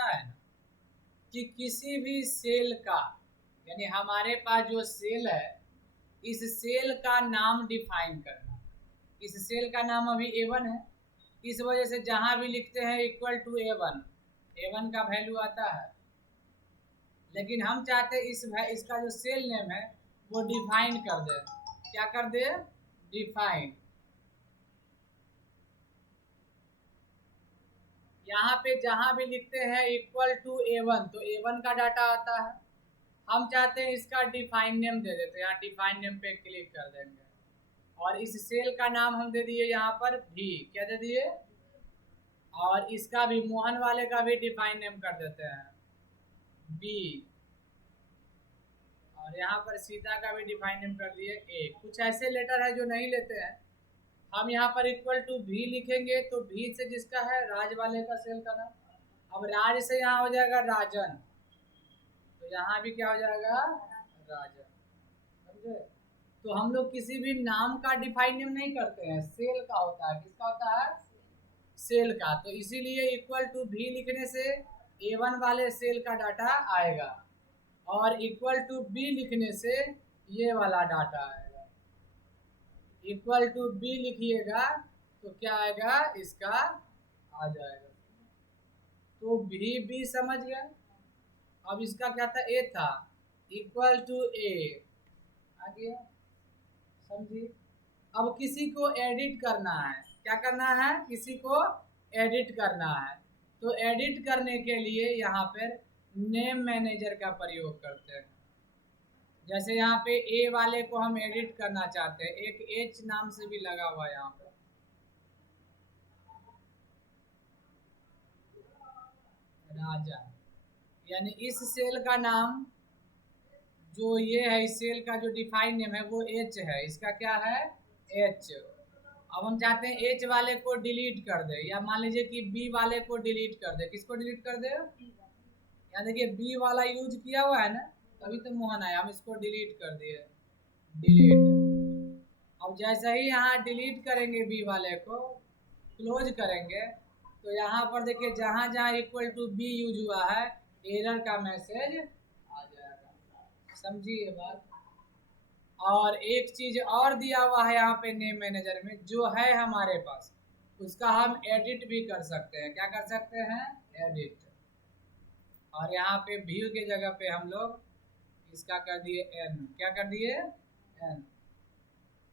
आता है ना कि किसी भी सेल का, यानी हमारे पास जो सेल है इस सेल का नाम डिफाइन करना। इस सेल का नाम अभी A1 है, इस वजह से जहां भी लिखते हैं इक्वल टू A1 का वैल्यू आता है। लेकिन हम चाहते हैं इसका जो सेल नेम है वो डिफाइन कर दे। क्या कर दे? डिफाइन। यहाँ पे जहां भी लिखते हैं इक्वल टू A1 तो A1 का डाटा आता है। हम चाहते हैं इसका डिफाइन नेम दे देते हैं, यहाँ डिफाइन नेम पे क्लिक कर देंगे और इस सेल का नाम हम दे दिए यहाँ पर भी। क्या दे दिए? और इसका भी, मोहन वाले का भी डिफाइन नेम कर देते हैं बी। और यहाँ पर सीता का भी डिफाइन नेम कर दिए ए। कुछ ऐसे लेटर है जो नहीं लेते हैं, हम यहाँ पर इक्वल टू भी लिखेंगे तो भी से जिसका है राज वाले का सेल का नाम, अब राज से यहाँ हो जाएगा राजन, तो यहाँ भी क्या हो जाएगा? राजन। समझे? तो हम लोग किसी भी नाम का डिफाइन नेम नहीं करते हैं, सेल का होता है। किसका होता है? सेल का। तो इसीलिए इक्वल टू भी लिखने से A1 वाले सेल का डाटा आएगा और इक्वल टू बी लिखने से ये वाला डाटा आएगा। इक्वल टू बी लिखिएगा तो क्या आएगा? इसका आ जाएगा। तो बी समझ गया। अब इसका क्या था? ए था, इक्वल टू ए आ गया। समझिए। अब किसी को एडिट करना है, क्या करना है? किसी को एडिट करना है, तो एडिट करने के लिए यहाँ पर नेम मैनेजर का प्रयोग करते हैं। जैसे यहाँ पे ए वाले को हम एडिट करना चाहते हैं, एक एच नाम से भी लगा हुआ है यहाँ पे, राजा, यानी इस सेल का नाम जो ये है, इस सेल का जो डिफाइन नेम है वो एच है। इसका क्या है? एच। अब हम चाहते हैं एच वाले को डिलीट कर दे, या मान लीजिए कि बी वाले को डिलीट कर दे। किसको डिलीट कर दे? यहाँ देखिए बी वाला यूज किया हुआ है ना, तभी तो मोहन आया। हम इसको डिलीट कर दिए, डिलीट। अब जैसे ही यहाँ डिलीट करेंगे बी वाले को, क्लोज करेंगे, तो यहाँ पर देखिए जहाँ जहाँ इक्वल टू बी यूज हुआ है एरर का मैसेज आ जाएगा। समझिए बात। और एक चीज और दिया हुआ है यहाँ पे नेम मैनेजर में, जो है हमारे पास, उसका हम एडिट भी कर सकते हैं। क्या कर सकते हैं? एडिट। और यहाँ पे व्यू के जगह पे हम लोग इसका कर दिए एन। क्या कर दिए? एन।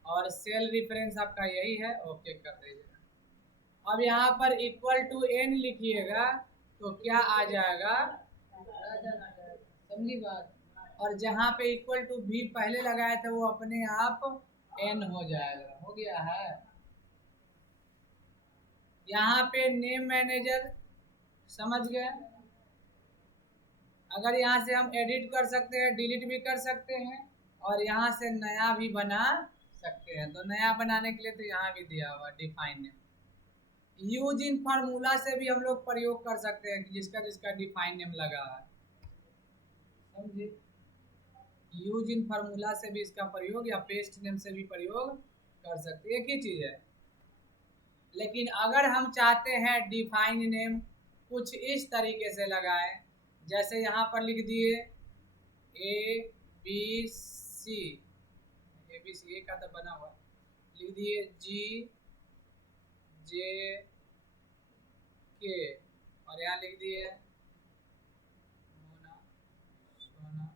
और सेल रेफरेंस आपका यही है, ओके कर दीजिएगा। अब यहाँ पर इक्वल टू एन लिखिएगा तो क्या आ जाएगा? समझी बात। और जहाँ पे इक्वल टू भी पहले लगाए थे वो अपने आप एन हो जाएगा। हो गया है। यहाँ पे नेम मैनेजर समझ गए। अगर यहाँ से हम एडिट कर सकते हैं, डिलीट भी कर सकते हैं, और यहाँ से नया भी बना सकते हैं। तो नया बनाने के लिए तो यहाँ भी दिया हुआ define name. Use in formula से भी हम लोग प्रयोग कर सकते हैं, जिसका जिसका डिफाइन नेम लगा है। समझिए। यूज इन फार्मूला से भी इसका प्रयोग, या पेस्ट नेम से भी प्रयोग कर सकते हैं, एक ही चीज है। लेकिन अगर हम चाहते हैं डिफाइन नेम कुछ इस तरीके से लगाएं, जैसे यहाँ पर लिख दिए ए बी सी, ए का तो बना हुआ, लिख दिए जी जे के, और यहाँ लिख दिए मोना सोना।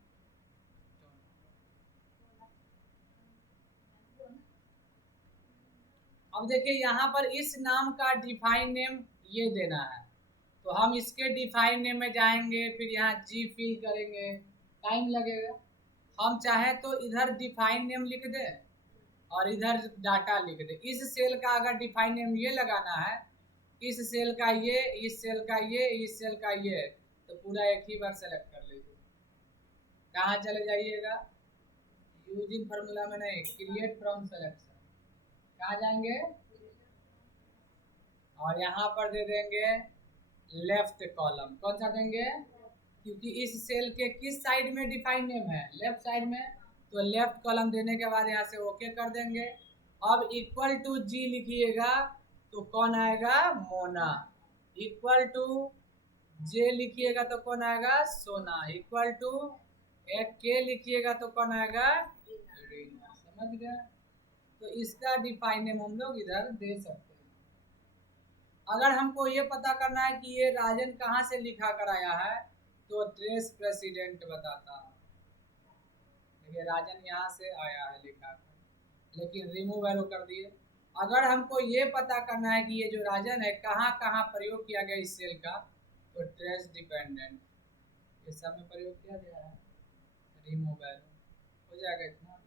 अब देखिए यहाँ पर इस नाम का डिफाइन नेम ये देना है, तो हम इसके डिफाइन नेम में जाएंगे, फिर यहाँ जी फिल करेंगे, टाइम लगेगा। हम चाहे तो इधर डिफाइन नेम लिख दे और इधर डाटा लिख दे। इस सेल का अगर डिफाइन नेम ये लगाना है, इस सेल का ये, इस सेल का ये, इस सेल का ये, तो पूरा एक ही बार सेलेक्ट कर लीजिए। कहाँ चले जाइएगा? यूज इन फार्मूला में नहीं, क्रिएट फ्रॉम सेलेक्शन। कहाँ जाएंगे? और यहाँ पर दे देंगे लेफ्ट कॉलम। कौन सा देंगे? क्योंकि इस सेल के किस साइड में डिफाइन नेम है? लेफ्ट साइड में, तो लेफ्ट कॉलम देने के बाद यहाँ से ओके कर देंगे। अब इक्वल टू जी लिखिएगा तो कौन आएगा? मोना। इक्वल टू जे लिखिएगा तो कौन आएगा, सोना, इक्वल टू एक के लिखिएगा तो कौन आएगा, रीना। समझ गए? तो इसका डिफाइनेम हम लोग इधर दे सकते हैं। अगर हमको ये पता करना है कि ये राजन कहाँ से लिखा कर आया है, तो ट्रेस प्रेसिडेंट बताता है। देखिए राजन यहाँ से आया है लिखा कर, लेकिन रिमूव एरो कर दिए। अगर हमको ये पता करना है कि ये जो राजन है कहाँ कहाँ प्रयोग किया गया इस सेल का, तो ट्रेस डिपेंडेंट इस सब में प्रयोग किया गया है, रिमूव एरो हो जाएगा इतना।